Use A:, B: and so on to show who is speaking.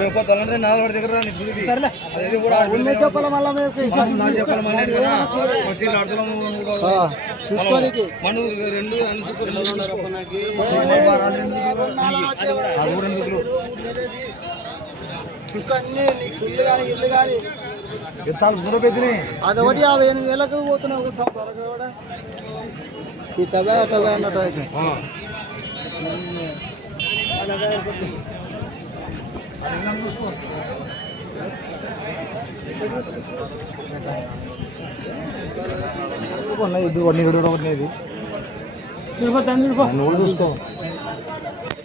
A: ಹೇಳ್ಕೊತಲ್ಲಂದ್ರೆ ನಾಳೆ ಹೊಡೆದಿರ ನೀವು ಮಣ್ಣು ರೆಂಡು ಅನ್ನಿಸ್ಕೊಂಡು
B: ಈ ತವೇ ತವೇ ಅನ್ನೋದೈತೆ
A: ఇది ఇది
B: తిరుపతి తిరుపతి చూసుకో